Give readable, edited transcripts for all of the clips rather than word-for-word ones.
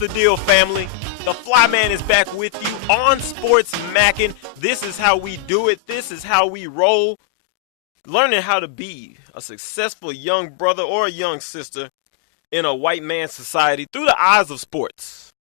the deal, family? The Fly Man is back with you on SportsMackin. This is how we do it. This is how we roll. Learning how to be a successful young brother or a young sister in a white man's society through the eyes of sports.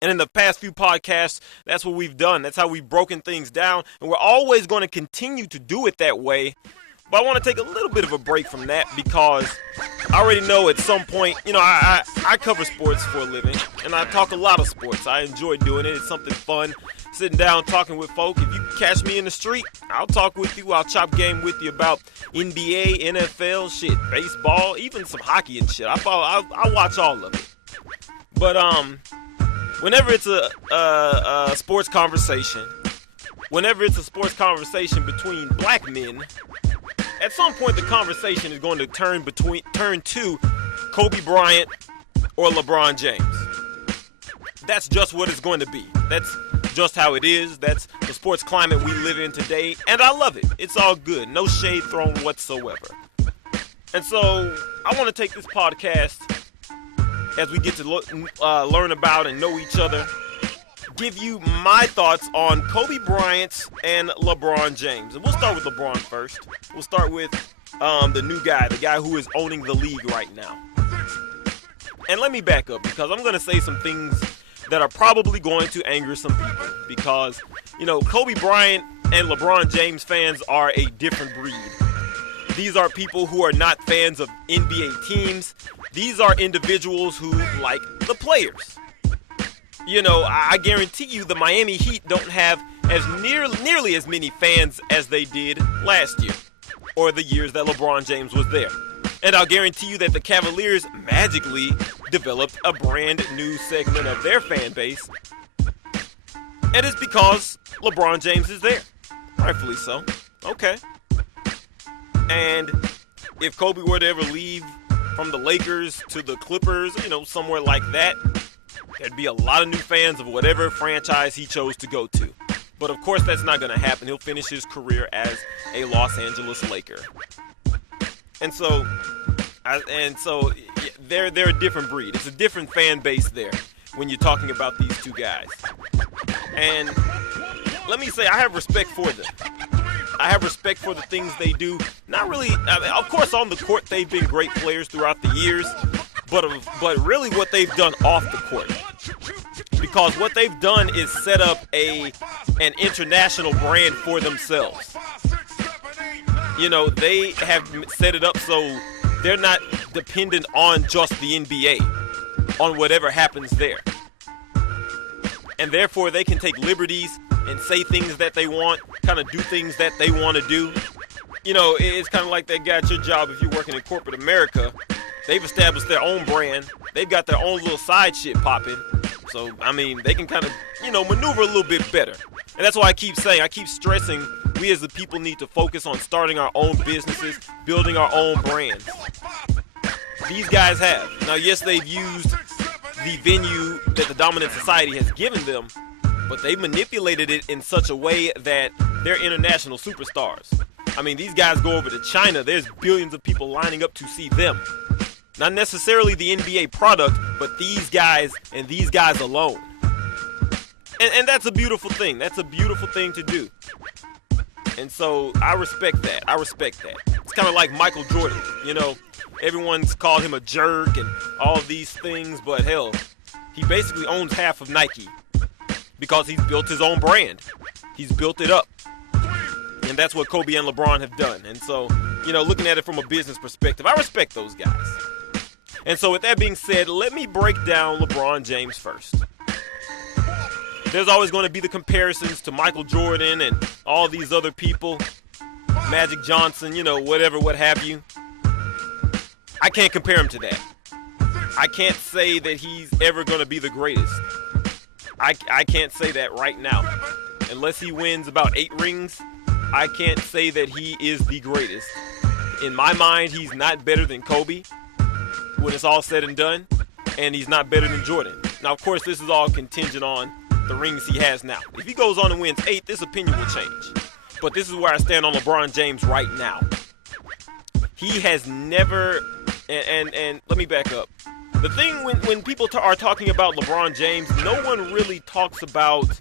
And in the past few podcasts, that's what we've done. That's how we've broken things down. And we're always going to continue to do it that way. But I want to take a little bit of a break from that because I already know at some point, I cover sports for a living, and I talk a lot of sports. I enjoy doing it. It's something fun, sitting down, talking with folk. If you catch me in the street, I'll talk with you. I'll chop game with you about NBA, NFL, shit, baseball, even some hockey and shit. I watch all of it. But whenever it's a sports conversation, between black men, at some point, the conversation is going to turn to Kobe Bryant or LeBron James. That's just what it's going to be. That's just how it is. That's the sports climate we live in today, and I love it. It's all good. No shade thrown whatsoever. And so I want to take this podcast as we get to learn about and know each other, give you my thoughts on Kobe Bryant and LeBron James. And we'll start with LeBron first. We'll start with the new guy, the guy who is owning the league right now. And let me back up because I'm going to say some things that are probably going to anger some people because, Kobe Bryant and LeBron James fans are a different breed. These are people who are not fans of NBA teams. These are individuals who like the players. I guarantee you the Miami Heat don't have as nearly as many fans as they did last year or the years that LeBron James was there. And I'll guarantee you that the Cavaliers magically developed a brand new segment of their fan base. And it's because LeBron James is there. Rightfully so. Okay. And if Kobe were to ever leave from the Lakers to the Clippers, somewhere like that, there'd be a lot of new fans of whatever franchise he chose to go to. But of course that's not going to happen. He'll finish his career as a Los Angeles Laker. And so they're a different breed. It's a different fan base there when you're talking about these two guys. And let me say I have respect for them. I have respect for the things they do. Not really, of course on the court they've been great players throughout the years. But really what they've done off the court. Because what they've done is set up an international brand for themselves. They have set it up so they're not dependent on just the NBA, on whatever happens there. And therefore they can take liberties and say things that they want, kind of do things that they want to do. It's kind of like that guy at your job if you're working in corporate America. They've established their own brand. They've got their own little side shit popping. So, they can kind of, maneuver a little bit better. And that's why I keep stressing, we as the people need to focus on starting our own businesses, building our own brands. These guys have. Now, yes, they've used the venue that the dominant society has given them, but they manipulated it in such a way that they're international superstars. These guys go over to China. There's billions of people lining up to see them. Not necessarily the NBA product, but these guys and these guys alone. And that's a beautiful thing. That's a beautiful thing to do. And so I respect that. It's kind of like Michael Jordan. Everyone's called him a jerk and all of these things, but hell, he basically owns half of Nike because he's built his own brand. He's built it up. And that's what Kobe and LeBron have done. And so, looking at it from a business perspective, I respect those guys. And so with that being said, let me break down LeBron James first. There's always going to be the comparisons to Michael Jordan and all these other people, Magic Johnson, whatever, what have you. I can't compare him to that. I can't say that he's ever going to be the greatest. I can't say that right now. Unless he wins about 8 rings, I can't say that he is the greatest. In my mind, he's not better than Kobe when it's all said and done, and he's not better than Jordan. Now, of course, this is all contingent on the rings he has now. If he goes on and wins 8, this opinion will change. But this is where I stand on LeBron James right now. He has never, and let me back up. The thing when people are talking about LeBron James, no one really talks about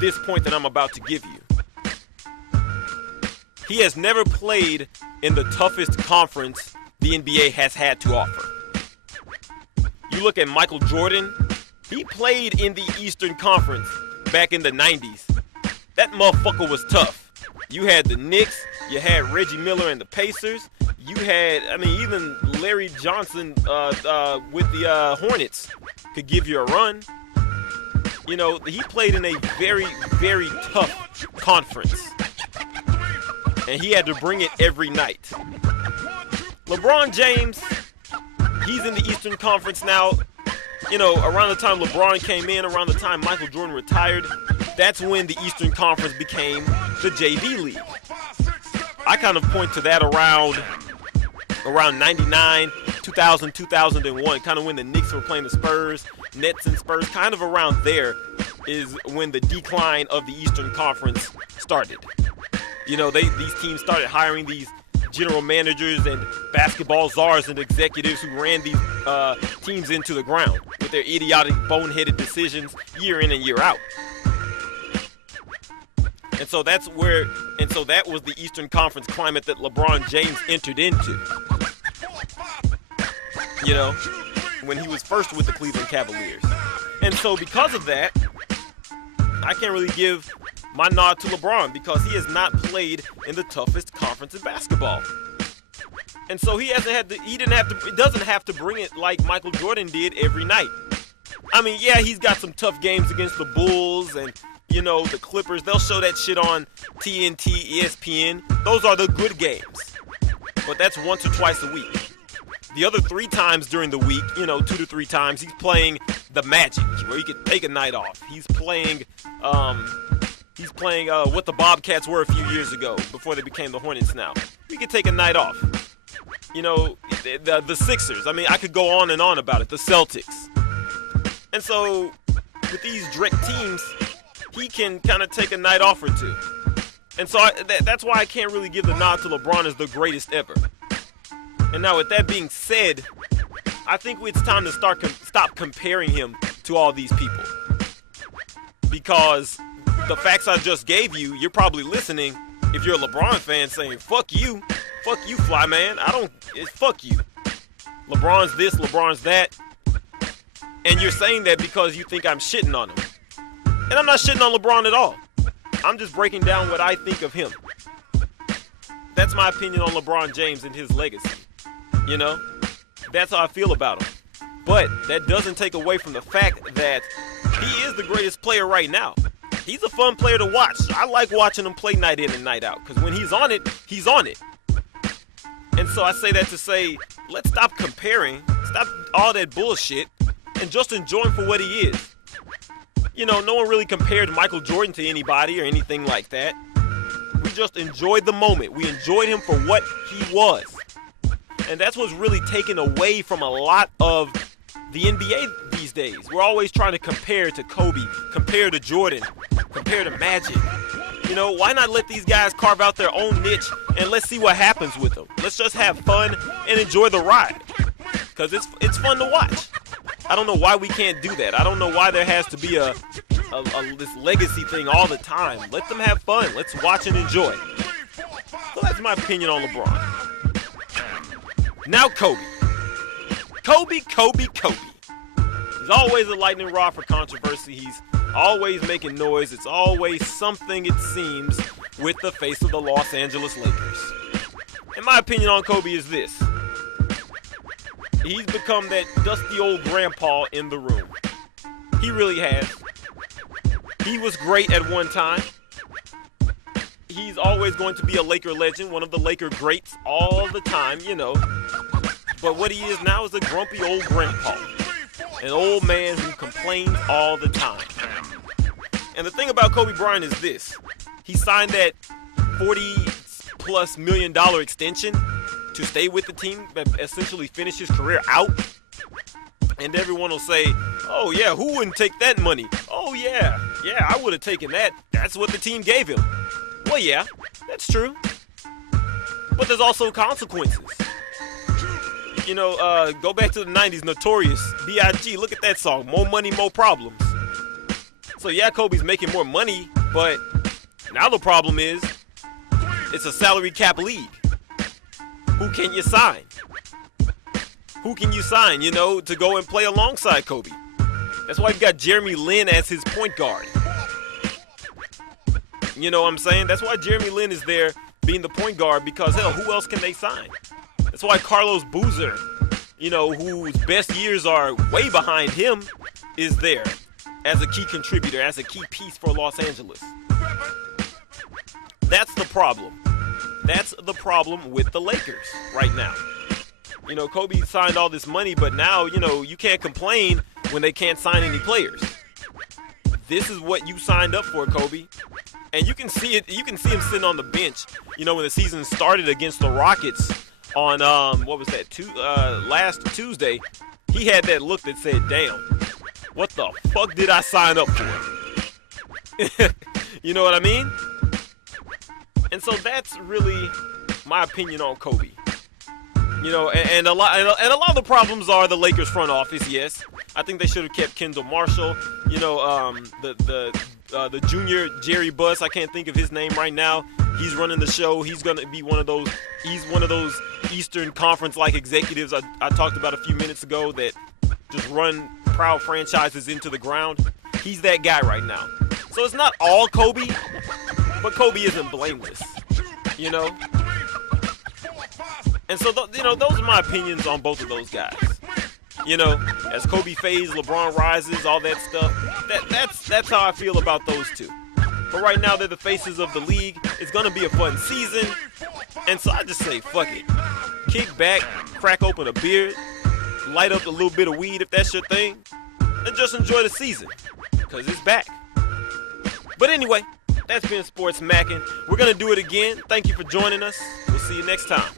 this point that I'm about to give you. He has never played in the toughest conference the NBA has had to offer. You look at Michael Jordan, he played in the Eastern Conference back in the 90s. That motherfucker was tough. You had the Knicks, you had Reggie Miller and the Pacers, you had, even Larry Johnson with the Hornets could give you a run. You know, he played in a very, very tough conference. And he had to bring it every night. LeBron James, he's in the Eastern Conference now. You know, around the time LeBron came in, around the time Michael Jordan retired, that's when the Eastern Conference became the JV League. I kind of point to that around 99, 2000, 2001, kind of when the Knicks were playing the Spurs, Nets and Spurs, kind of around there is when the decline of the Eastern Conference started. You know, these teams started hiring these general managers and basketball czars and executives who ran these teams into the ground with their idiotic, boneheaded decisions year in and year out. And so that was the Eastern Conference climate that LeBron James entered into. You know, when he was first with the Cleveland Cavaliers. And so because of that, I can't really give my nod to LeBron because he has not played in the toughest conference in basketball. And so he doesn't have to bring it like Michael Jordan did every night. I mean, yeah, he's got some tough games against the Bulls and, you know, the Clippers. They'll show that shit on TNT, ESPN. Those are the good games. But that's once or twice a week. The other 3 times during the week, you know, 2 to 3 times, he's playing the Magic, where he could take a night off. He's playing what the Bobcats were a few years ago, before they became the Hornets now. He could take a night off. You know, the Sixers. I mean, I could go on and on about it. The Celtics. And so, with these direct teams, he can kind of take a night off or two. And so, that's why I can't really give the nod to LeBron as the greatest ever. And now, with that being said, I think it's time to stop comparing him to all these people. Because the facts I just gave you, you're probably listening, if you're a LeBron fan, saying, fuck you, fly man, fuck you. LeBron's this, LeBron's that. And you're saying that because you think I'm shitting on him. And I'm not shitting on LeBron at all. I'm just breaking down what I think of him. That's my opinion on LeBron James and his legacy. You know? That's how I feel about him. But that doesn't take away from the fact that he is the greatest player right now. He's a fun player to watch. I like watching him play night in and night out. Because when he's on it, he's on it. And so I say that to say, let's stop comparing. Stop all that bullshit. And just enjoy him for what he is. You know, no one really compared Michael Jordan to anybody or anything like that. We just enjoyed the moment. We enjoyed him for what he was. And that's what's really taken away from a lot of the NBA these days. We're always trying to compare to Kobe, compare to Jordan, compare to Magic. You know, why not let these guys carve out their own niche and let's see what happens with them. Let's just have fun and enjoy the ride. Because it's fun to watch. I don't know why we can't do that. I don't know why there has to be this legacy thing all the time. Let them have fun. Let's watch and enjoy. So that's my opinion on LeBron. Now Kobe. Kobe. He's always a lightning rod for controversy. He's always making noise. It's always something, it seems, with the face of the Los Angeles Lakers. And my opinion on Kobe is this. He's become that dusty old grandpa in the room. He really has. He was great at one time. He's always going to be a Laker legend, one of the Laker greats all the time, you know. But what he is now is a grumpy old grandpa. An old man who complains all the time. And the thing about Kobe Bryant is this. He signed that $40+ million extension to stay with the team, essentially finish his career out. And everyone will say, oh yeah, who wouldn't take that money? Oh yeah, I would have taken that. That's what the team gave him. Well yeah, that's true. But there's also consequences. Go back to the 90s, Notorious, B.I.G., look at that song, More Money, More Problems. So yeah, Kobe's making more money, but now the problem is it's a salary cap league. Who can you sign? Who can you sign, to go and play alongside Kobe? That's why you've got Jeremy Lin as his point guard. You know what I'm saying? That's why Jeremy Lin is there being the point guard, because, hell, who else can they sign? That's why Carlos Boozer, whose best years are way behind him, is there as a key contributor, as a key piece for Los Angeles. That's the problem. That's the problem with the Lakers right now. Kobe signed all this money, but now, you can't complain when they can't sign any players. This is what you signed up for, Kobe. And you can see it. You can see him sitting on the bench, when the season started against the Rockets on, last Tuesday. He had that look that said, damn, what the fuck did I sign up for? You know what I mean? And so that's really my opinion on Kobe. And a lot of the problems are the Lakers front office. Yes, I think they should have kept Kendall Marshall. The junior Jerry Buss, I can't think of his name right now. He's running the show. He's gonna be one of those Eastern Conference like executives I talked about a few minutes ago that just run proud franchises into the ground. He's that guy right now. So it's not all Kobe, but Kobe isn't blameless. And so, those are my opinions on both of those guys. As Kobe fades, LeBron rises, all that stuff. That's how I feel about those two. But right now, they're the faces of the league. It's going to be a fun season. And so I just say, fuck it. Kick back, crack open a beer, light up a little bit of weed if that's your thing, and just enjoy the season. Because it's back. But anyway, that's been SportsMackin. We're going to do it again. Thank you for joining us. We'll see you next time.